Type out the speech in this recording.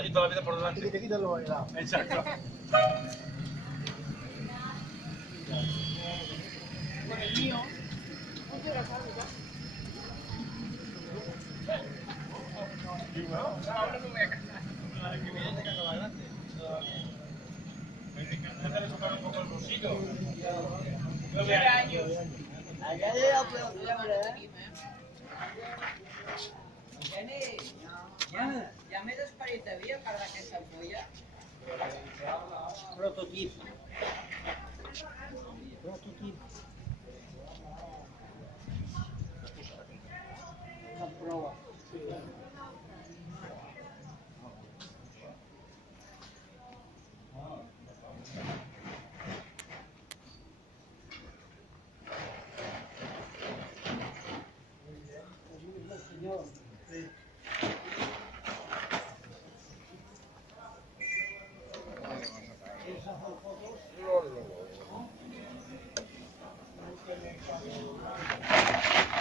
y toda la vida por delante. Y que te quitan los helados. Exacto. Con el mío. Ahora no voy a casar. La que viene te caga grande. Déjale tocar un poco el bolsillo. 9 años. Allá de la producción, ¿verdad? Ya me desparece para aquesta ampolla. Prototip. Prototip. Una prova.